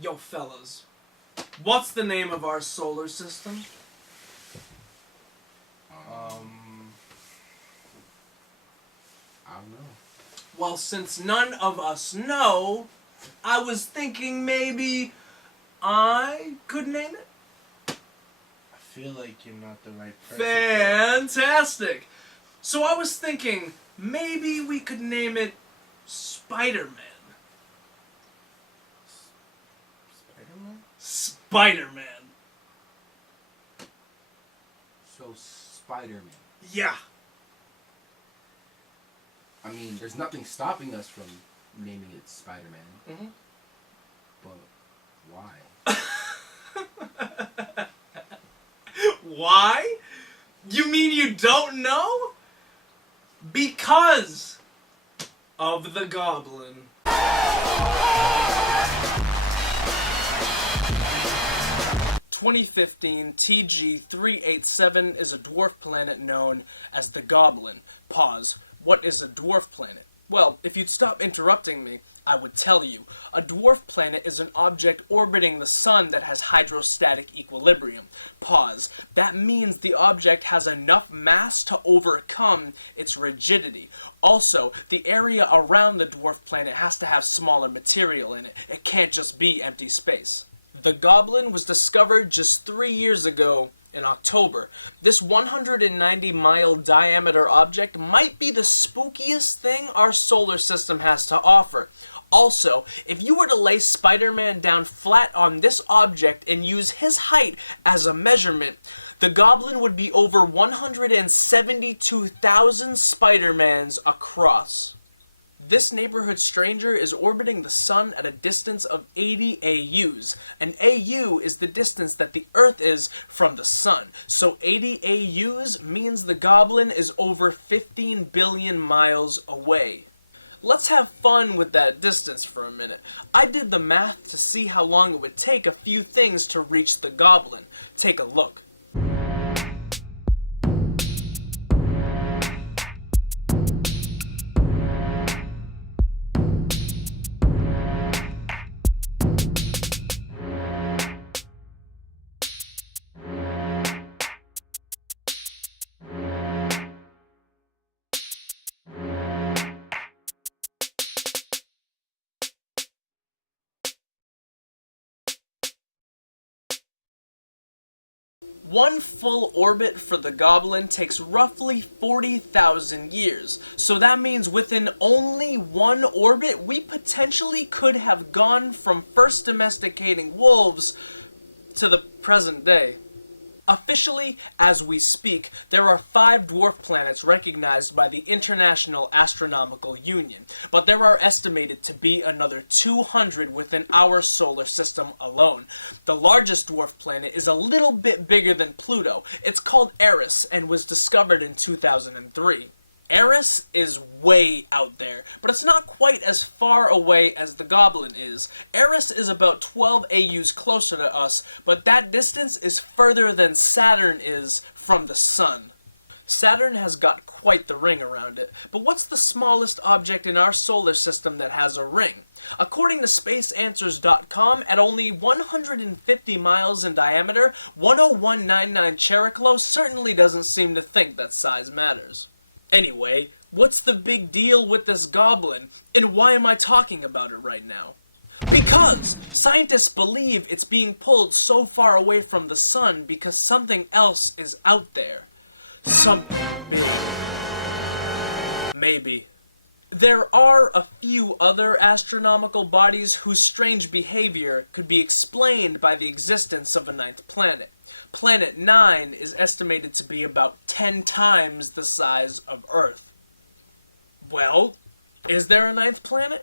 Yo, fellas, what's the name of our solar system? I don't know. Well, since none of us know, I was thinking maybe I could name it. I feel like you're not the right person. Fantastic! So I was thinking maybe we could name it Spider-Man. Spider-Man? Spider-Man. So, Spider-Man. Yeah. I mean, there's nothing stopping us from naming it Spider-Man. Mm-hmm. But why? Why? You mean you don't know? Because of the Goblin. 2015 TG-387 is a dwarf planet known as the Goblin. Pause. What is a dwarf planet? Well, if you'd stop interrupting me, I would tell you. A dwarf planet is an object orbiting the sun that has hydrostatic equilibrium. Pause. That means the object has enough mass to overcome its rigidity. Also, the area around the dwarf planet has to have smaller material in it. It can't just be empty space. The Goblin was discovered just 3 years ago in October. This 190-mile diameter object might be the spookiest thing our solar system has to offer. Also, if you were to lay Spider-Man down flat on this object and use his height as a measurement, the Goblin would be over 172,000 Spider-Mans across. This neighborhood stranger is orbiting the sun at a distance of 80 AUs. An AU is the distance that the Earth is from the sun. So 80 AUs means the Goblin is over 15 billion miles away. Let's have fun with that distance for a minute. I did the math to see how long it would take a few things to reach the Goblin. Take a look. One full orbit for the Goblin takes roughly 40,000 years. So that means within only one orbit, we potentially could have gone from first domesticating wolves to the present day. Officially, as we speak, there are 5 dwarf planets recognized by the International Astronomical Union, but there are estimated to be another 200 within our solar system alone. The largest dwarf planet is a little bit bigger than Pluto. It's called Eris and was discovered in 2003. Eris is way out there, but it's not quite as far away as the Goblin is. Eris is about 12 AUs closer to us, but that distance is further than Saturn is from the Sun. Saturn has got quite the ring around it, but what's the smallest object in our solar system that has a ring? According to SpaceAnswers.com, at only 150 miles in diameter, 10199 Cheroklo certainly doesn't seem to think that size matters. Anyway, what's the big deal with this Goblin, and why am I talking about it right now? Because scientists believe it's being pulled so far away from the sun because something else is out there. Something, maybe. There are a few other astronomical bodies whose strange behavior could be explained by the existence of a 9th planet. Planet 9 is estimated to be about 10 times the size of Earth. Well, is there a 9th planet?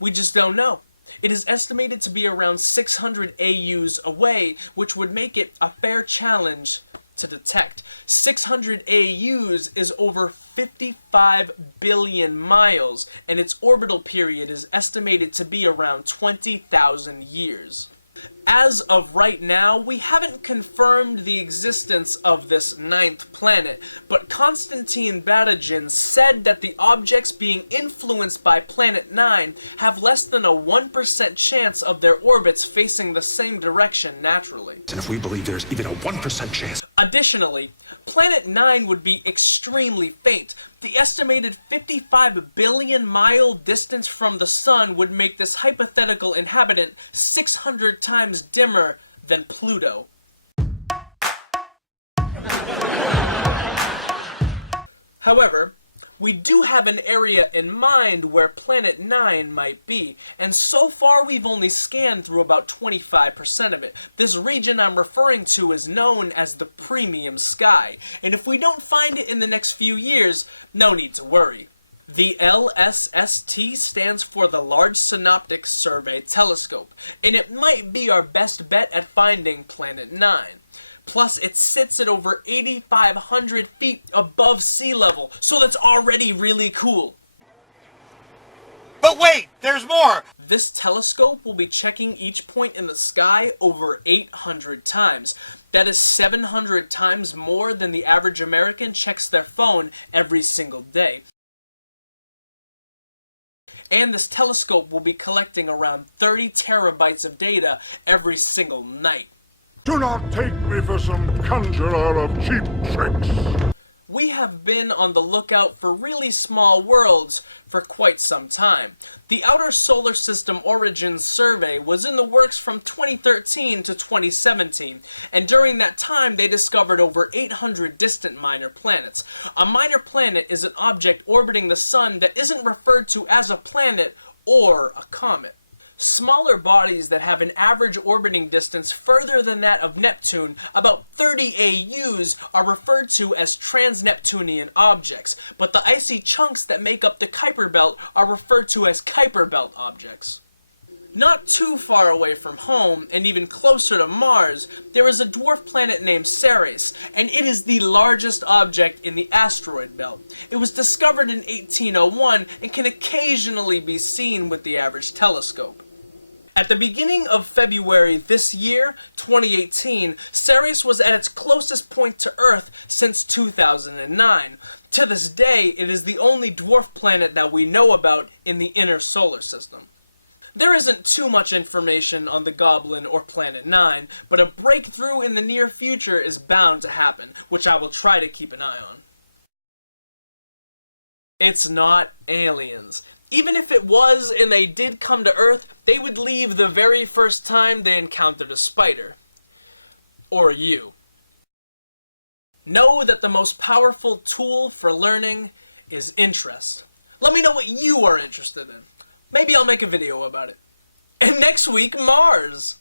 We just don't know. It is estimated to be around 600 AUs away, which would make it a fair challenge to detect. 600 AUs is over 55 billion miles, and its orbital period is estimated to be around 20,000 years. As of right now, we haven't confirmed the existence of this 9th planet, but Konstantin Batygin said that the objects being influenced by Planet 9 have less than a 1% chance of their orbits facing the same direction naturally. And if we believe there's even a 1% chance... Additionally, Planet 9 would be extremely faint. The estimated 55 billion mile distance from the Sun would make this hypothetical inhabitant 600 times dimmer than Pluto. However, we do have an area in mind where Planet 9 might be, and so far we've only scanned through about 25% of it. This region I'm referring to is known as the Premium Sky, and if we don't find it in the next few years, no need to worry. The LSST stands for the Large Synoptic Survey Telescope, and it might be our best bet at finding Planet 9. Plus, it sits at over 8,500 feet above sea level, so that's already really cool. But wait, there's more! This telescope will be checking each point in the sky over 800 times. That is 700 times more than the average American checks their phone every single day. And this telescope will be collecting around 30 terabytes of data every single night. Do not take me for some conjurer of cheap tricks. We have been on the lookout for really small worlds for quite some time. The Outer Solar System Origins Survey was in the works from 2013 to 2017, and during that time they discovered over 800 distant minor planets. A minor planet is an object orbiting the Sun that isn't referred to as a planet or a comet. Smaller bodies that have an average orbiting distance further than that of Neptune, about 30 AUs, are referred to as trans-Neptunian objects, but the icy chunks that make up the Kuiper belt are referred to as Kuiper belt objects. Not too far away from home, and even closer to Mars, there is a dwarf planet named Ceres, and it is the largest object in the asteroid belt. It was discovered in 1801 and can occasionally be seen with the average telescope. At the beginning of February this year, 2018, Ceres was at its closest point to Earth since 2009. To this day, it is the only dwarf planet that we know about in the inner solar system. There isn't too much information on the Goblin or Planet 9, but a breakthrough in the near future is bound to happen, which I will try to keep an eye on. It's not aliens. Even if it was and they did come to Earth, they would leave the very first time they encountered a spider. Or you. Know that the most powerful tool for learning is interest. Let me know what you are interested in. Maybe I'll make a video about it. And next week, Mars!